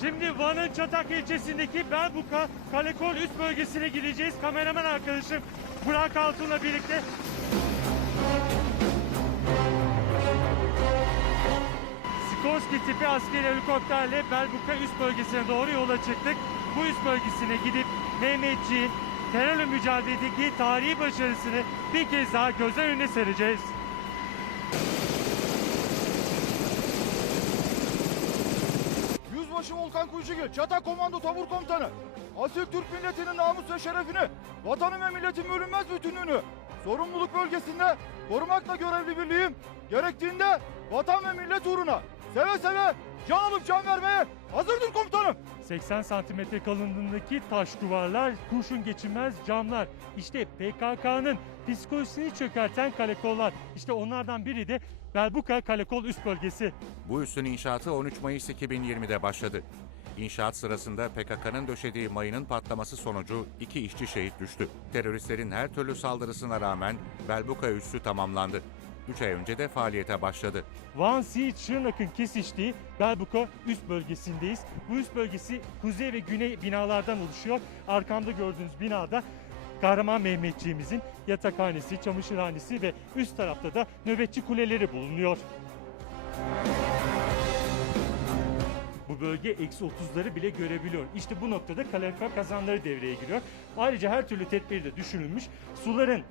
Şimdi Van'ın Çatak ilçesindeki Belbuka Kalekol üst bölgesine gideceğiz. Kameraman arkadaşım Burak Altun'la birlikte. Skorsky tipi askeri helikopterle Belbuka üst bölgesine doğru yola çıktık. Bu üst bölgesine gidip Mehmetçiğin terörle mücadeledeki tarihi başarısını bir kez daha gözler önüne sereceğiz. Volkan Kuyucugil, Çatak Komando Tabur Komutanı. Asil Türk milletinin namus ve şerefini, vatanı ve milletin bölünmez bütünlüğünü sorumluluk bölgesinde korumakla görevli birliğim. Gerektiğinde vatan ve millet uğruna seve seve can alıp can vermeye hazırdır komutanım. 80 santimetre kalınlığındaki taş duvarlar, kurşun geçirmez camlar. İşte PKK'nın psikolojisini çökerten kalekollar. İşte onlardan biri de Belbuka Kalekol üst bölgesi. Bu üssün inşaatı 13 Mayıs 2020'de başladı. İnşaat sırasında PKK'nın döşediği mayının patlaması sonucu iki işçi şehit düştü. Teröristlerin her türlü saldırısına rağmen Belbuka üssü tamamlandı. 3 ay önce de faaliyete başladı. Van Siirt Şırnak'ın kesiştiği Belbuka üst bölgesindeyiz. Bu üst bölgesi kuzey ve güney binalardan oluşuyor. Arkamda gördüğünüz binada Kahraman Mehmetçiğimizin yatakhanesi, çamaşırhanesi ve üst tarafta da nöbetçi kuleleri bulunuyor. Bölge eksi 30'ları bile görebiliyor. İşte bu noktada kalorifer kazanları devreye giriyor. Ayrıca her türlü tedbir de düşünülmüş. Suların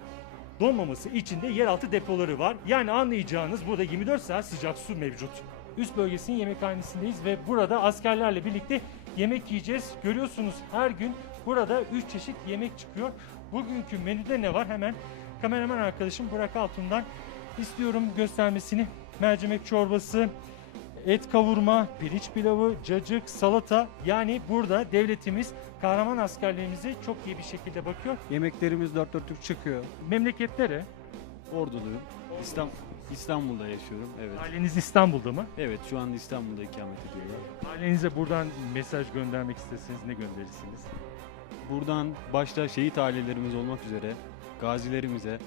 donmaması için de yeraltı depoları var. Yani anlayacağınız burada 24 saat sıcak su mevcut. Üst bölgesinin yemekhanesindeyiz ve burada askerlerle birlikte yemek yiyeceğiz. Görüyorsunuz her gün burada 3 çeşit yemek çıkıyor. Bugünkü menüde ne var? Hemen kameraman arkadaşım Burak Altun'dan istiyorum göstermesini. Mercimek çorbası, et kavurma, pirinç pilavı, cacık, salata. Yani burada devletimiz kahraman askerlerimize çok iyi bir şekilde bakıyor. Yemeklerimiz dört dörtlük çıkıyor. Memleketlere, Orduluyum. İstanbul, İstanbul'da yaşıyorum. Evet. aileniz İstanbul'da mı? Evet şu anda İstanbul'da ikamet ediyorlar. Ailenize buradan mesaj göndermek isteseniz ne gönderirsiniz? Buradan başta şehit ailelerimiz olmak üzere gazilerimize,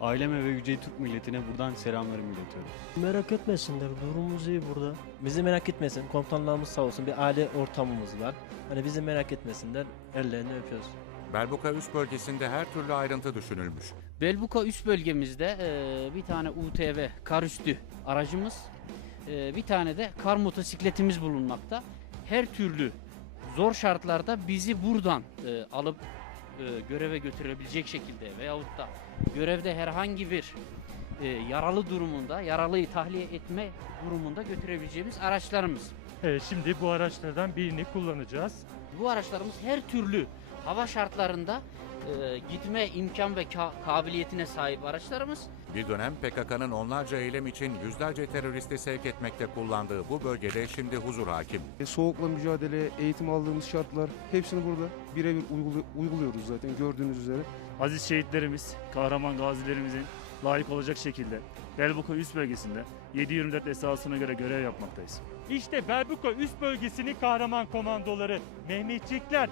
aileme ve yüce Türk milletine buradan selamlarımı iletiyorum. Merak etmesinler durumumuz iyi burada. Bizi merak etmesin komutanlarımız sağ olsun bir aile ortamımız var. Hani bizi merak etmesinler ellerini öpüyoruz. Belbuka üst bölgesinde her türlü ayrıntı düşünülmüş. Belbuka üst bölgemizde e, bir tane UTV kar üstü aracımız, e, bir tane de kar motosikletimiz bulunmakta. Her türlü zor şartlarda bizi buradan e, alıp e, göreve götürebilecek şekilde veyahut da görevde herhangi bir e, yaralı durumunda, yaralıyı tahliye etme durumunda götürebileceğimiz araçlarımız. Evet şimdi bu araçlardan birini kullanacağız. Bu araçlarımız her türlü hava şartlarında e, gitme imkan ve ka- kabiliyetine sahip araçlarımız. Bir dönem PKK'nın onlarca eylem için yüzlerce teröristi sevk etmekte kullandığı bu bölgede şimdi huzur hakim. E, Soğukla mücadele, eğitim aldığımız şartlar hepsini burada birebir uygulu- uyguluyoruz zaten gördüğünüz üzere. aziz şehitlerimiz, kahraman gazilerimizin layık olacak şekilde Belbuka üst bölgesinde 7-24 esasına göre görev yapmaktayız. İşte Belbuka üst bölgesinin kahraman komandoları Mehmetçikler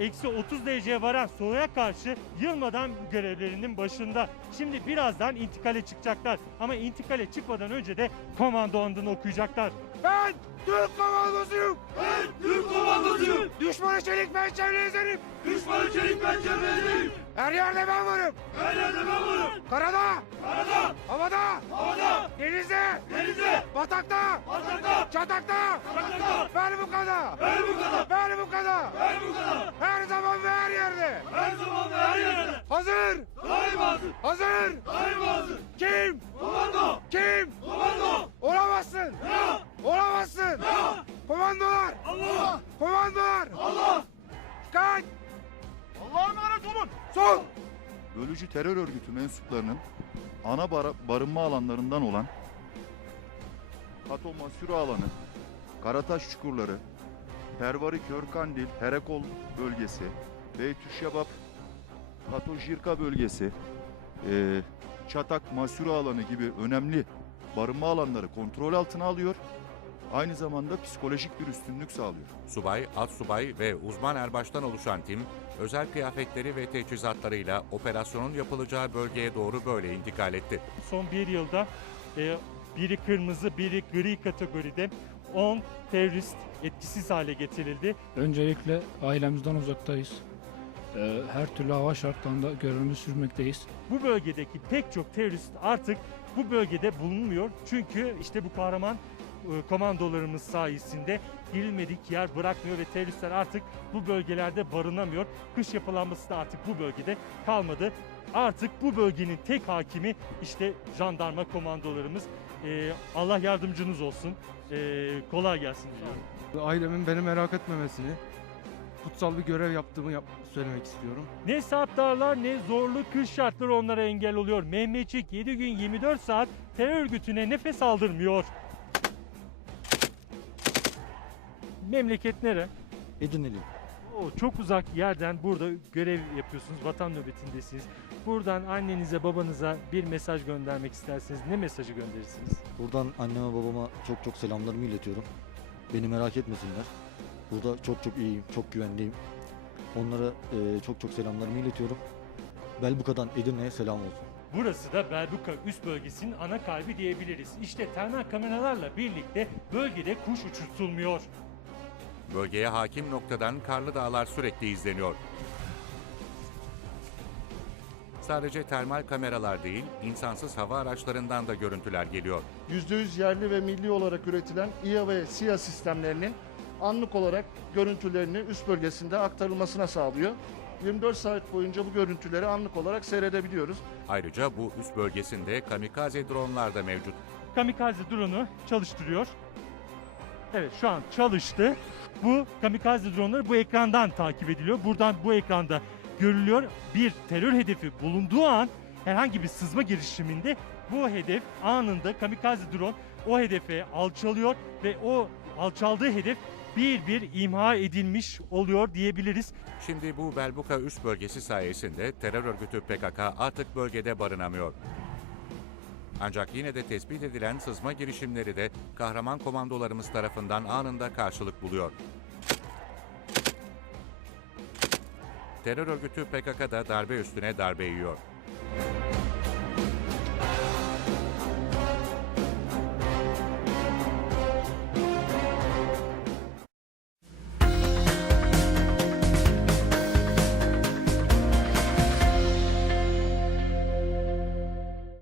eksi 30 dereceye varan soğuğa karşı yılmadan görevlerinin başında. Şimdi birazdan intikale çıkacaklar ama intikale çıkmadan önce de komando andını okuyacaklar. Ben Türk komandosuyum. Ben Türk komandosuyum. Düşmanı çelik pençeyle ezerim. Düşmanı çelik pençeyle ezerim. Her yerde ben varım. Her yerde ben varım. Karada. Karada. Havada. Havada. Denizde. Denizde. Batakta. Batakta. Çatakta. Çatakta. Ben bu kadar. Ben bu kadar. Ben bu kadar. Ben bu kadar. Her zaman ve her yerde. Her zaman ve her yerde. Hazır. Daima hazır. Hazır. Daima hazır. Kim? Komando. Kim? Komando. Olamazsın. Ya. Olamazsın. Ya. Komandolar. Allah. Komandolar. Allah. Dikkat. Allah'a emanet olun. Son. bölücü terör örgütü mensuplarının ana bara- barınma alanlarından olan Kato Masura alanı, Karataş çukurları, Pervari Körkandil, Herekol bölgesi, Beytüşşebap, Kato Jirka bölgesi, eee, Çatak Masura alanı gibi önemli barınma alanları kontrol altına alıyor. Aynı zamanda psikolojik bir üstünlük sağlıyor. Subay, subay ve uzman erbaştan oluşan tim, özel kıyafetleri ve teçhizatlarıyla operasyonun yapılacağı bölgeye doğru böyle intikal etti. Son bir yılda e, biri kırmızı biri gri kategoride 10 terörist etkisiz hale getirildi. Öncelikle ailemizden uzaktayız. Ee, Her türlü hava şartlarında görevimizi sürmekteyiz. Bu bölgedeki pek çok terörist artık bu bölgede bulunmuyor. Çünkü işte bu kahraman e, komandolarımız sayesinde girilmedik yer bırakmıyor ve teröristler artık bu bölgelerde barınamıyor. Kış yapılanması da artık bu bölgede kalmadı. Artık bu bölgenin tek hakimi işte jandarma komandolarımız. E, Allah yardımcınız olsun. E, kolay gelsin diliyorum. Ailemin beni merak etmemesini, kutsal bir görev yaptığımı yap- söylemek istiyorum. Ne saptarlar ne zorlu kış şartları onlara engel oluyor. Mehmetçik 7 gün 24 saat terör örgütüne nefes aldırmıyor. Memleket nere? Edirneli. O çok uzak yerden burada görev yapıyorsunuz, vatan nöbetindesiniz. Buradan annenize, babanıza bir mesaj göndermek isterseniz ne mesajı gönderirsiniz? Buradan anneme babama çok çok selamlarımı iletiyorum. Beni merak etmesinler. Burada çok çok iyiyim, çok güvenliyim. Onlara e, çok çok selamlarımı iletiyorum. Belbuka'dan Edirne'ye selam olsun. Burası da Belbuka üst bölgesinin ana kalbi diyebiliriz. İşte termal kameralarla birlikte bölgede kuş uçurtulmuyor. Bölgeye hakim noktadan karlı dağlar sürekli izleniyor. Sadece termal kameralar değil, insansız hava araçlarından da görüntüler geliyor. %100 yerli ve milli olarak üretilen İHA ve SİHA sistemlerinin anlık olarak görüntülerini üst bölgesinde aktarılmasına sağlıyor. 24 saat boyunca bu görüntüleri anlık olarak seyredebiliyoruz. Ayrıca bu üst bölgesinde kamikaze dronlar da mevcut. kamikaze drone'u çalıştırıyor. Evet şu an çalıştı. Bu kamikaze drone'ları bu ekrandan takip ediliyor. Buradan bu ekranda görülüyor. Bir terör hedefi bulunduğu an herhangi bir sızma girişiminde bu hedef anında kamikaze drone o hedefe alçalıyor ve o alçaldığı hedef bir bir imha edilmiş oluyor diyebiliriz. Şimdi bu Belbuka üst bölgesi sayesinde terör örgütü PKK artık bölgede barınamıyor. Ancak yine de tespit edilen sızma girişimleri de kahraman komandolarımız tarafından anında karşılık buluyor. Terör örgütü PKK da darbe üstüne darbe yiyor.